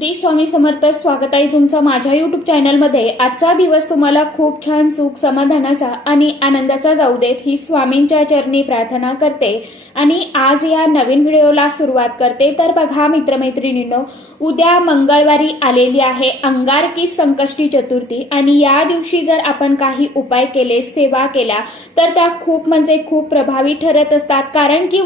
श्री स्वामी समर्थ. स्वागत आहे तुमचं माझ्या युट्यूब चॅनलमध्ये. आजचा दिवस तुम्हाला खूप छान सुख समाधानाचा आणि आनंदाचा जाऊ देत ही स्वामींच्या चरणी प्रार्थना करते आणि आज या नवीन व्हिडिओला सुरुवात करते. तर बघा मित्रमैत्रिणींनो, उद्या मंगळवारी आलेली आहे अंगारकी संकष्टी चतुर्थी आणि या दिवशी जर आपण काही उपाय केले, सेवा केल्या तर त्या खूप प्रभावी ठरत असतात. कारण की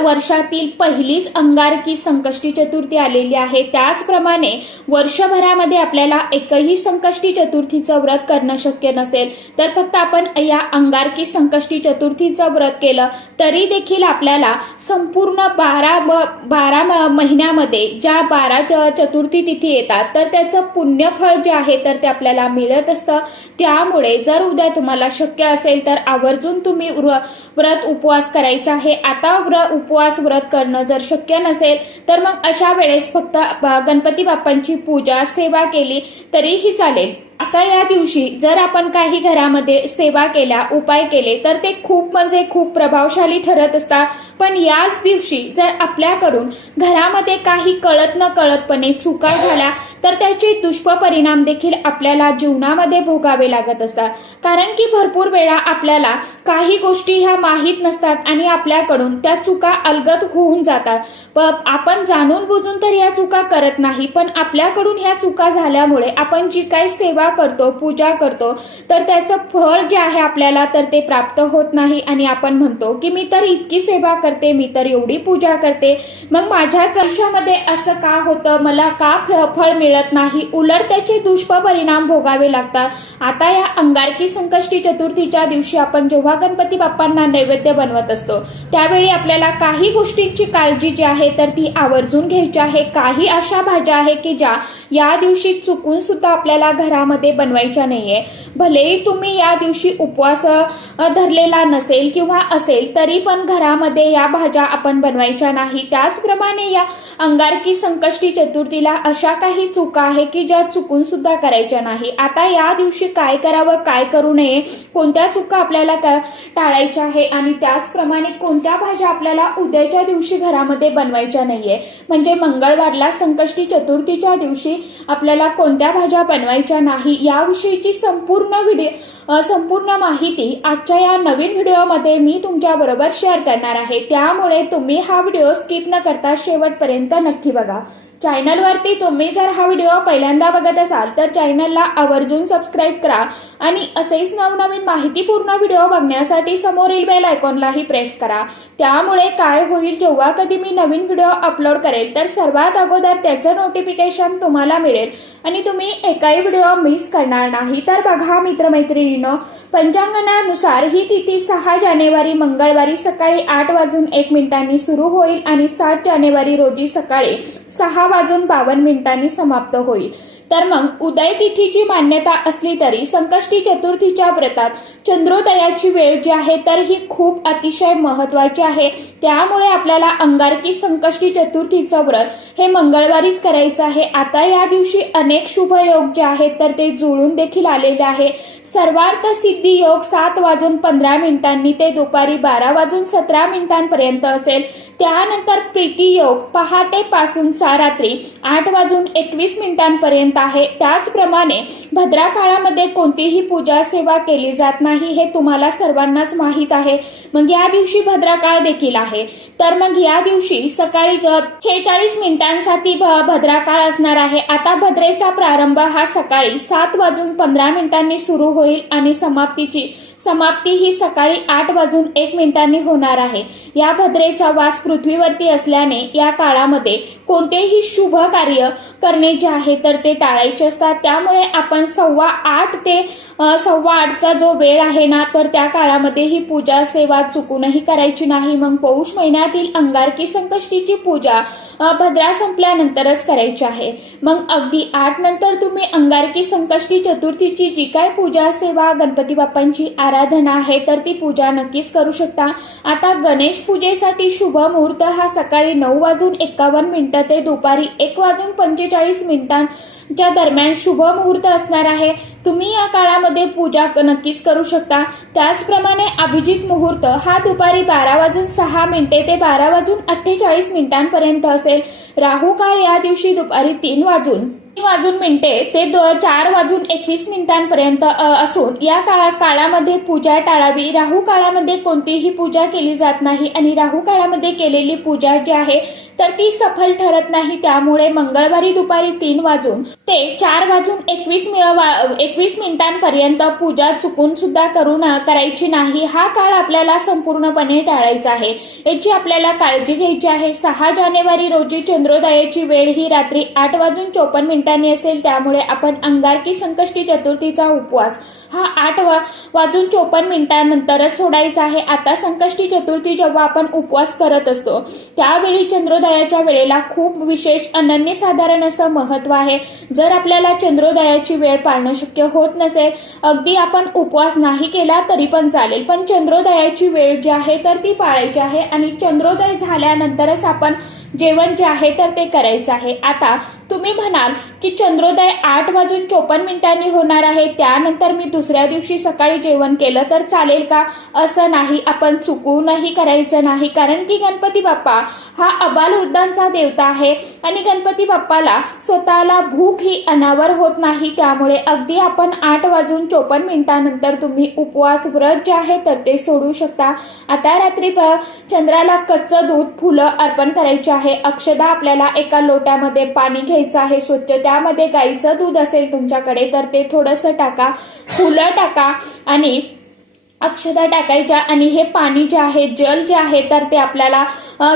वर्षातील पहिलीच अंगारकी संकष्टी चतुर्थी आलेली आहे. त्याचप्रमाणे वर्षभरामध्ये आपल्याला एकही संकष्टी चतुर्थीचं व्रत करणं शक्य नसेल तर फक्त आपण या अंगारकी संकष्टी चतुर्थीचं व्रत केलं तरी देखील आपल्याला संपूर्ण 12 महिन्यामध्ये ज्या 12 चतुर्थी तिथी येतात तर त्याचं पुण्यफळ जे आहे तर ते आपल्याला मिळत असतं. त्यामुळे जर उद्या तुम्हाला शक्य असेल तर आवर्जून तुम्ही व्रत उपवास करायचा आहे. आता उपवास व्रत करणं जर शक्य नसेल तर मग अशा वेळेस फक्त गणपती बाप्पांची पूजा सेवा केली तरीही चालेल. आता या दिवशी जर आपण काही घरामध्ये सेवा केल्या, उपाय केले तर ते खूप प्रभावशाली ठरत असतात. पण याच दिवशी जर आपल्याकडून घरामध्ये काही कळत न कळतपणे चुका झाल्या तर त्याचे दुष्परिणाम देखील आपल्याला जीवनामध्ये भोगावे लागत असतात. कारण की भरपूर वेळा आपल्याला काही गोष्टी ह्या माहीत नसतात आणि आपल्याकडून त्या चुका अलगद होऊन जातात. आपण जाणून बुजून तर या चुका करत नाही, पण आपल्याकडून ह्या चुका झाल्यामुळे आपण जी काही सेवा करतो, पूजा करतो तर त्याचं फळ जे आहे आपल्याला तर ते प्राप्त होत नाही आणि आपण म्हणतो की मी तर इतकी सेवा करते, मी तर एवढी पूजा करते, मग माझ्याच आयुष्यामध्ये असं का होतं, मला का फळ मिळत नाही, उलट त्याचे दुष्परिणाम भोगावे लागतात. आता या अंगारकी संकष्टी चतुर्थीच्या दिवशी आपण जेव्हा गणपती बाप्पांना नैवेद्य बनवत असतो त्यावेळी आपल्याला काही गोष्टींची काळजी जी आहे तर ती आवर्जून घ्यायची आहे. काही अशा भाज्या आहे की ज्या या दिवशी चुकून सुद्धा आपल्याला घरामध्ये बनवायच्या नाहीये. भलेही तुम्ही या दिवशी उपवास धरलेला नसेल किंवा असेल तरी पण घरामध्ये या भाज्या आपण बनवायच्या नाही. त्याचप्रमाणे या अंगारकी संकष्टी चतुर्थीला अशा काही चुका आहे की ज्या चुकून सुद्धा करायच्या नाही. आता या दिवशी काय करावं, काय करू नये, कोणत्या चुका आपल्याला टाळायच्या आहे आणि त्याचप्रमाणे कोणत्या भाज्या आपल्याला उद्याच्या दिवशी घरामध्ये बनवायच्या नाहीये. म्हणजे मंगळवारला संकष्टी चतुर्थीच्या दिवशी आपल्याला कोणत्या भाज्या बनवायच्या नाही याविषयीची संपूर्ण माहिती आजच्या या नवीन व्हिडिओमध्ये मी तुमच्या बरोबर शेअर करणार आहे. त्यामुळे तुम्ही हा व्हिडिओ स्किप न करता शेवटपर्यंत नक्की बघा. चॅनलवरती तुम्ही जर हा व्हिडिओ पहिल्यांदा बघत असाल तर चॅनलला आवर्जून सबस्क्राईब करा आणि असेच नवनवीन माहितीपूर्ण व्हिडिओ बघण्यासाठी समोरील बेल आयकॉनलाही प्रेस करा. त्यामुळे काय होईल, जेव्हा कधी मी नवीन व्हिडिओ अपलोड करेल तर सर्वात अगोदर त्याचं नोटिफिकेशन तुम्हाला मिळेल आणि तुम्ही एकही व्हिडिओ मिस करणार नाही. तर बघा मित्रमैत्रिणींनो, पंचांगानुसार ही तिथी 6 जानेवारी मंगळवारी सकाळी 8:01 सुरू होईल आणि 7 जानेवारी रोजी सकाळी 6:52 समाप्त होईल. तर मग उदय तिथीची मान्यता असली तरी संकष्टी चतुर्थीच्या व्रतात चंद्रोदयाची वेळ जी आहे तर ही खूप अतिशय महत्वाची आहे. त्यामुळे आपल्याला अंगारकी संकष्टी चतुर्थीचं व्रत हे मंगळवारीच करायचं आहे. आता या दिवशी अनेक शुभयोग जे आहेत तर ते जुळून देखील आलेले आहे. सर्वार्थ सिद्धी योग 7:15 ते दुपारी 12:17 असेल. त्यानंतर प्रीती योग पहाटेपासून रात्री 8:21 आहे. त्याचप्रमाणे भद्रा काळामध्ये कोणतीही पूजा सेवा केली जात नाही हे तुम्हाला सर्वांनाच माहीत आहे. मग या दिवशी भद्रा काळ देखील आहे. तर मग या दिवशी सकाळी 46 मिनिटांसाठी भद्रा काळ असणार आहे. आता भद्रेचा प्रारंभ हा सकाळी 7:15 सुरू होईल आणि समाप्ती ही सकाळी 8:01 होणार आहे. या भद्रेचा वास पृथ्वीवरती असल्याने या काळामध्ये कोणतेही शुभ कार्य करणे जे आहे तर ते टाळायचे असतात. त्यामुळे आपण 8:15 ते 8:15चा जो वेळ आहे ना तर त्या काळामध्ये ही पूजा सेवा चुकूनही करायची नाही. मग पौष महिन्यातील अंगारकी संकष्टीची पूजा भद्रा संपल्यानंतरच करायची आहे. मग अगदी 8 नंतर तुम्ही अंगारकी संकष्टी चतुर्थीची जी काय पूजा सेवा, गणपती बाप्पांची आराधना आहे तर ती पूजा नक्कीच करू शकता. आता गणेश पूजेसाठी शुभ मुहूर्त हा सकाळी 9:51 ते दुपारी 1:45 दरम्यान शुभ मुहूर्त असणार आहे. तुम्ही या काळामध्ये पूजा नक्कीच करू शकता। त्याचप्रमाणे अभिजित मुहूर्त हा दुपारी 12:06 ते 12:48 असेल। राहू काळ या दिवशी दुपारी 3 ते 4:21 असून या काळामध्ये पूजा टाळावी। राहू काळामध्ये कोणतीही पूजा केली जात नाही आणि राहू काळामध्ये केलेली पूजा जी आहे तर ती सफल ठरत नाही। त्यामुळे मंगळवारी दुपारी 3 ते 4:21 पूजा चुकून सुद्धा करायची नाही। हा काळ आपल्याला संपूर्णपणे टाळायचा आहे, याची आपल्याला काळजी घ्यायची आहे। 6 जानेवारी रोजी चंद्रोदयाची वेळ ही रात्री 8:54 असेल। त्यामुळे आपण अंगारकी संकष्टी चतुर्थीचा उपवास हा 8:54 नंतरच सोडायचा आहे। आता संकष्टी चतुर्थी जेव्हा आपण उपवास करत असतो त्यावेळी चंद्रोदयाच्या वेळेला खूप विशेष अनन्यसाधारण असं महत्व आहे। जर आपल्याला चंद्रोदयाची वेळ पाळणं शक्य होत नसेल, अगदी आपण उपवास नाही केला तरी पण चालेल, पण चंद्रोदयाची वेळ जी आहे तर ती पाळायची आहे आणि चंद्रोदय झाल्यानंतरच आपण जेवण जे आहे तर ते करायचं आहे। आता तुम्ही म्हणाल की चंद्रोदय 8:54 होणार आहे, त्यानंतर मी दुसऱ्या दिवशी सकाळी जेवण केलं तर चालेल का? असं नाही, आपण चुकूनही करायचं नाही, कारण की गणपती बाप्पा हा अबालवृद्धांचा देवता आहे आणि गणपती बाप्पाला स्वतःला भूक ही अनावर होत नाही। त्यामुळे अगदी आपण 8:54 नंतर तुम्ही उपवास व्रत जे आहे तर ते सोडू शकता। आता रात्री चंद्राला कच्चं दूध, फुलं अर्पण करायचे आहे। अक्षदा आपल्याला एका लोट्यामध्ये पाणी घ्यायचं आहे स्वच्छ, त्यामध्ये गाईचं दूध असेल तुमच्याकडे तर ते थोडंसं टाका, फुलं टाका आणि अक्षता टाकायच्या आणि हे पाणी जे आहे, जल जे आहे तर ते आपल्याला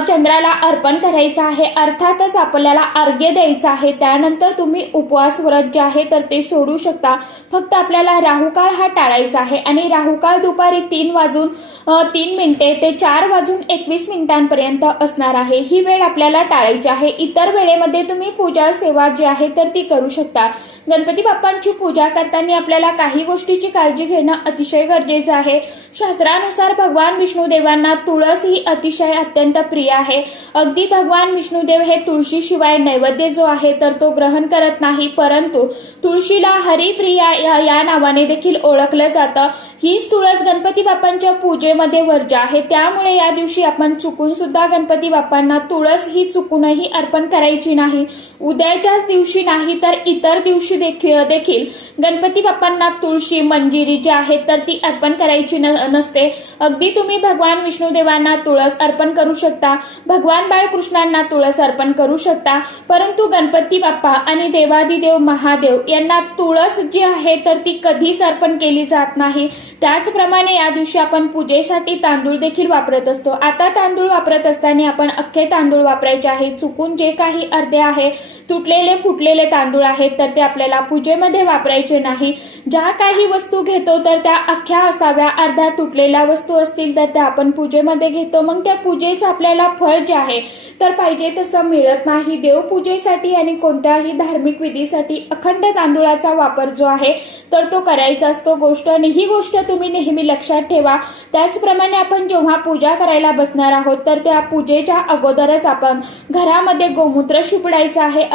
चंद्राला अर्पण करायचं आहे। अर्थातच आपल्याला अर्घ्य द्यायचं आहे। त्यानंतर तुम्ही उपवास व्रत जे आहे तर ते सोडू शकता। फक्त आपल्याला राहुकाळ हा टाळायचा आहे आणि राहुकाळ दुपारी 3:03 ते 4:21 असणार आहे। ही वेळ आपल्याला टाळायची आहे। इतर वेळेमध्ये तुम्ही पूजा सेवा जी आहे तर ती करू शकता। गणपती बाप्पांची पूजा करताना आपल्याला काही गोष्टीची काळजी घेणं अतिशय गरजेचं आहे। शास्त्रानुसार भगवान विष्णुदेवांना तुळस ही अतिशय अत्यंत प्रिय आहे। अगदी भगवान विष्णुदेव हे तुळशीशिवाय नैवेद्य जो आहे तर तो ग्रहण करत नाही, परंतु तुळशीला हरिप्रिया या नावाने देखील ओळखलं जातं। हीच तुळस गणपती बाप्पांच्या पूजेमध्ये वर्ज्य आहे। त्यामुळे या दिवशी आपण चुकून सुद्धा गणपती बाप्पांना तुळस ही चुकूनही अर्पण करायची नाही। उद्याच्याच दिवशी नाही तर इतर दिवशी देखील गणपती बाप्पांना तुळशी, मंजिरी जी आहे तर ती अर्पण करायची नसते। अगदी तुम्ही भगवान विष्णुदेवांना तुळस अर्पण करू शकता, भगवान बाळकृष्णांना तुळस अर्पण करू शकता, परंतु गणपती बाप्पा आणि देवादिदेव महादेव यांना तुळस जी आहे तर ती कधीच अर्पण केली जात नाही। त्याचप्रमाणे या दिवशी आपण पूजेसाठी तांदूळ देखील वापरत असतो। आता तांदूळ वापरत असताना आपण अख्खे तांदूळ वापरायचे आहे। चुकून जे काही अर्धे आहे, तुटलेले फुटलेले तांदूळ आहेत तर ते आपल्याला पूजेमध्ये वापरायचे नाही। ज्या काही वस्तू घेतो तर त्या अख्ख्या असाव्या, अर्ध्या तुटलेल्या वस्तू असतील तर त्या आपण पूजेमध्ये घेतो, मग त्या पूजेचं आपल्याला फळ जे आहे तर पाहिजे तसं मिळत नाही। देवपूजेसाठी आणि कोणत्याही धार्मिक विधीसाठी अखंड तांदूळाचा वापर जो आहे तर तो करायचा असतो आणि ही गोष्ट तुम्ही नेहमी लक्षात ठेवा। त्याचप्रमाणे आपण जेव्हा पूजा करायला बसणार आहोत तर त्या पूजेच्या अगोदरच आपण घरामध्ये गोमूत्र शिंपडायचं आहे।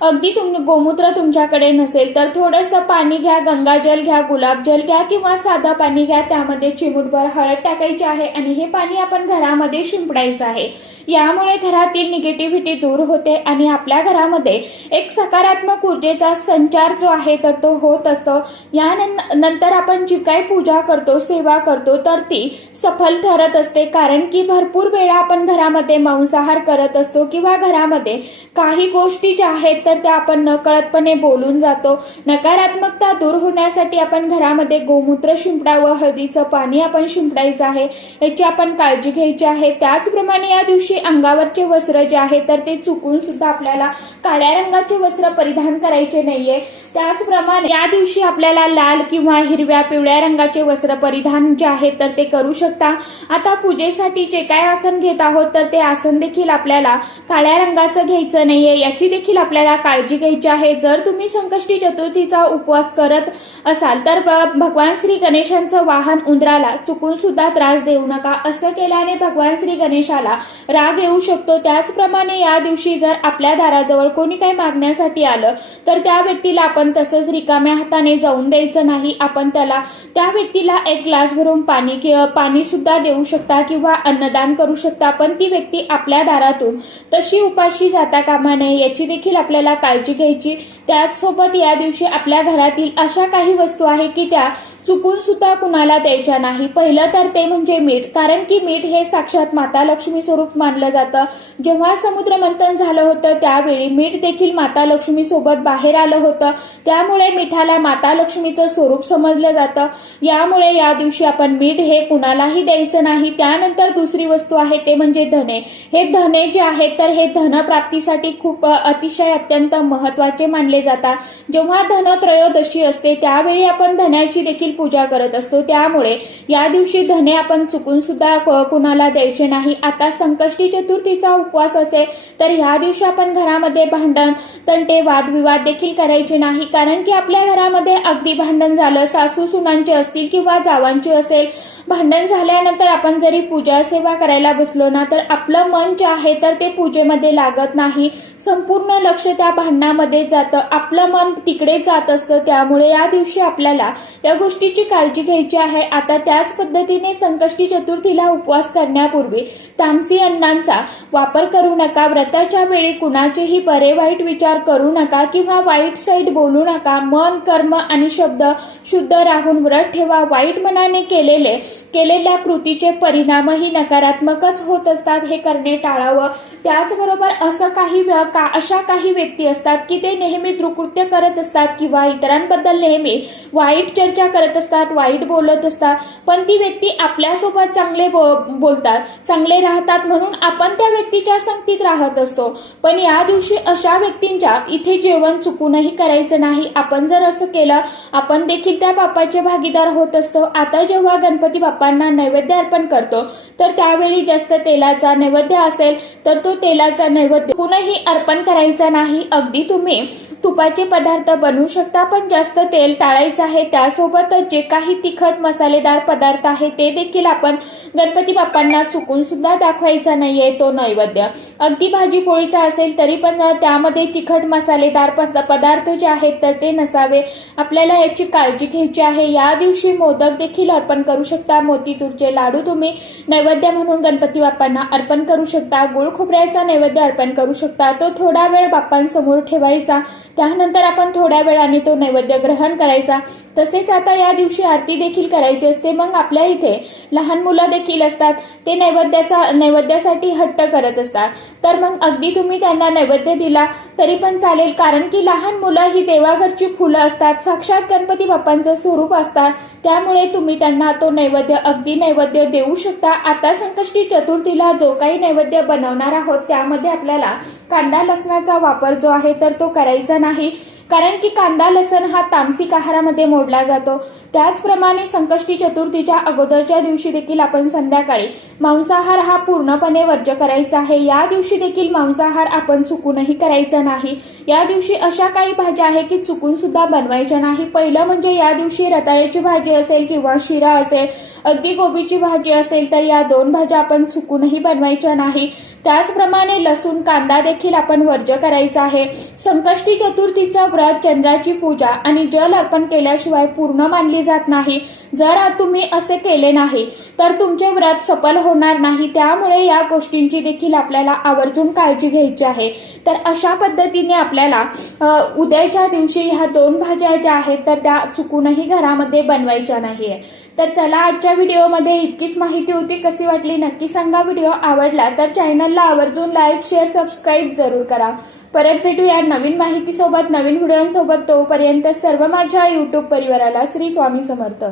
अगदी गोमूत्र तुमच्याकडे नसेल तर थोडंसं पाणी घ्या, गंगाजल घ्या, गुलाबजल घ्या किंवा साधं पाणी घ्या, त्यामध्ये चिमूटभर हळद टाकायची आहे आणि हे पाणी आपण घरामध्ये शिंपडायचं आहे। यामुळे घरातील निगेटिव्हिटी दूर होते आणि आपल्या घरामध्ये एक सकारात्मक ऊर्जेचा संचार जो आहे तर तो होत असतो। यानंतर आपण जी काही पूजा करतो, सेवा करतो तर ती सफल ठरत असते, कारण की भरपूर वेळा आपण घरामध्ये मांसाहार करत असतो किंवा घरामध्ये काही गोष्टी ज्या आहेत तर त्या आपण नकळतपणे बोलून जातो। नकारात्मकता दूर होण्यासाठी आपण घरामध्ये गोमूत्र शिंपडावं, हळदीचं पाणी आपण शिंपडायचं आहे, याची आपण काळजी घ्यायची आहे। त्याचप्रमाणे या दिवशी अंगावरचे वस्त्र जे आहे तर ते चुकून सुद्धा आपल्याला काळ्या रंगाचे वस्त्र परिधान करायचे नाहीये। त्याचप्रमाणे या दिवशी आपल्याला लाल किंवा हिरव्या, पिवळ्या रंगाचे वस्त्र परिधान जे आहे तर ते करू शकता। आता पूजेसाठी जे काय आसन घेत आहोत तर ते आसन देखील आपल्याला काळ्या रंगाचं घ्यायचं नाहीये, याची देखील आपल्याला काळजी घ्यायची आहे। जर तुम्ही संकष्टी चतुर्थीचा उपवास करत असाल तर भगवान श्री गणेशांचं वाहन उंदराला चुकून सुद्धा त्रास देऊ नका। असं केल्याने भगवान श्री गणेशाला राग येऊ शकतो। त्याचप्रमाणे या दिवशी जर आपल्या दाराजवळ कोणी काही मागण्यासाठी आलं तर त्या व्यक्तीला आपण तसंच रिकाम्या हाताने जाऊन द्यायचं नाही. आपण त्या व्यक्तीला एक ग्लास भरून पाणी सुद्धा देऊ शकता किंवा अन्नदान करू शकता, पण ती व्यक्ती आपल्या दारातून तशी उपाशी जाता कामा नये याची देखील आपल्याला काळजी घ्यायची. त्याचसोबत या दिवशी आपल्या घरातील अशा काही वस्तू आहे की त्या चुकून सुद्धा कुणाला द्यायच्या नाही. पहिलं तर ते म्हणजे मीठ, कारण की मीठ हे साक्षात माता लक्ष्मी स्वरूप मानलं जातं. जेव्हा समुद्र मंथन झालं होतं त्यावेळी मीठ देखील माता लक्ष्मी सोबत बाहेर आलं होतं, त्यामुळे मिठाला माता लक्ष्मीचं स्वरूप समजलं जातं. यामुळे या दिवशी आपण मीठ हे कुणालाही द्यायचं नाही. त्यानंतर दुसरी वस्तू आहे ते म्हणजे धने. हे धने जे आहेत तर हे धनप्राप्तीसाठी खूप अतिशय अत्यंत महत्वाचे मानले जातात. जेव्हा धनत्रयोदशी असते त्यावेळी आपण धन्याची देखील पूजा करत असतो, त्यामुळे या दिवशी धने आपण चुकून सुद्धा कुणाला द्यायचे नाही. आता संकष्टी चतुर्थीचा उपवास असेल तर या दिवशी आपण घरामध्ये भांडण, तंटे, वादविवाद देखील करायचे नाही, कारण की आपल्या घरामध्ये अगदी भांडण झालं, सासू सुनांचे असतील किंवा जावांचे असेल, भांडण झाल्यानंतर आपण जरी पूजा सेवा करायला बसलो ना तर आपलं मन जे आहे तर ते पूजेमध्ये लागत नाही. संपूर्ण लक्ष त्या भांडणामध्ये जातं, आपलं मन तिकडेच जात असतं. त्यामुळे या दिवशी आपल्याला या गोष्टीची काळजी घ्यायची आहे. आता त्याच पद्धतीने संकष्टी चतुर्थीला उपवास करण्यापूर्वी तामसी अन्नांचा वापर करू नका. व्रताच्या वेळी कुणाचेही बरे वाईट विचार करू नका किंवा वाईट साईड बोलू नका. मन, कर्म आणि शब्द शुद्ध राहून व्रत ठेवा. वाईट मनाने केलेल्या कृतीचे परिणामही नकारात्मकच होत असतात, हे करणे टाळावं. त्याचबरोबर अशा काही व्यक्ती असतात की ते नेहमी दुष्कृत्य करत असतात किंवा इतरांबद्दल नेहमी वाईट चर्चा करत असतात, वाईट बोलत असतात, पण ती व्यक्ती आपल्यासोबत चांगले बोलतात, चांगले राहतात म्हणून आपण त्या व्यक्तीच्या संगतीत राहत असतो. पण या दिवशी अशा व्यक्तींच्या इथे जेवण चुकूनही करायचं नाही. आपण जर असं केलं आपण देखील त्या पापाचे भागीदार होत असतो. आता जेव्हा गणपती बाप्पांना नैवेद्य अर्पण करतो तर त्यावेळी जास्त तेलाचा नैवेद्य असेल तर तो तेलाचा नैवेद्य कुणीही अर्पण करायचा नाही. अगदी तुम्ही तुपाचे पदार्थ बनवू शकता, पण जास्त तेल टाळायचं आहे. त्यासोबतच जे काही तिखट मसालेदार पदार्थ आहे ते देखील आपण गणपती बाप्पांना चुकून सुद्धा दाखवायचा नाहीये तो नैवेद्य. अगदी भाजी पोळीचा असेल तरी पण त्यामध्ये तिखट मसालेदार पदार्थ जे आहेत तर ते नसावे. आपल्याला याची काळजी घ्यायची आहे. या दिवशी मोदक देखील अर्पण करू शकता. मोतीचूरचे लाडू तुम्ही नैवेद्य म्हणून गणपती बाप्पांना अर्पण करू शकता. गुळ खोबऱ्याचा नैवेद्य अर्पण करू शकता. तो थोडा वेळ बाप्पांसमोर ठेवायचा, त्यानंतर आपण थोड्या वेळाने तो नैवेद्य ग्रहण करायचा. तसेच आता या दिवशी आरती देखील करायची असते. मग आपल्या इथे लहान मुलं देखील असतात, ते नैवेद्यासाठी हट्ट करत असतात, तर मग अगदी तुम्ही त्यांना नैवेद्य दिला तरी पण चालेल, कारण की लहान मुलं ही देवाघरची फुलं असतात, साक्षात गणपती बाप्पांचं स्वरूप असतात. त्यामुळे तुम्ही त्यांना तो नैवेद्य देऊ शकता. आता संकष्टी चतुर्थीला जो काही नैवेद्य बनवणार आहोत त्यामध्ये आपल्याला कांदा लसणाचा वापर जो आहे तर तो करायचा नाही, कारण की कांदा लसण हा तामसिक आहारामध्ये मोडला जातो. त्याचप्रमाणे संकष्टी चतुर्थीच्या अगोदरच्या दिवशी देखील आपण संध्याकाळी मांसाहार हा पूर्णपणे वर्ज्य करायचा आहे. या दिवशी देखील मांसाहार आपण चुकूनही करायचा नाही. या दिवशी अशा काही भाज्या आहे की चुकून सुद्धा बनवायच्या नाही. पहिलं म्हणजे या दिवशी रताळ्याची भाजी असेल किंवा शिरा असेल, अगदी गोबीची भाजी असेल तर या दोन भाज्या आपण चुकूनही बनवायच्या नाही. त्याचप्रमाणे लसूण, कांदा देखील आपण वर्ज्य करायचा आहे. संकष्टी चतुर्थीचा व्रत, चंद्राची पूजा आणि जल अर्पण केल्याशिवाय पूर्ण मानली जात नाही. जर तुम्ही असे केले नाही तर तुमचे व्रत सफल होणार नाही. त्यामुळे या गोष्टींची देखील आपल्याला आवर्जून काळजी घ्यायची आहे. तर अशा पद्धतीने आपल्याला उद्याच्या दिवशी ह्या दोन भाज्या ज्या आहेत तर त्या चुकूनही घरामध्ये बनवायच्या नाहीये. तर चला, आजच्या व्हिडिओमध्ये इतकीच माहिती होती. कशी वाटली नक्की सांगा. व्हिडिओ आवडला तर चॅनलला आवर्जून लाईक, शेअर, सबस्क्राईब जरूर करा. परत भेटूया नवीन माहितीसोबत, नवीन व्हिडिओसोबत. तोपर्यंत सर्व माझ्या यूट्यूब परिवाराला श्री स्वामी समर्थ.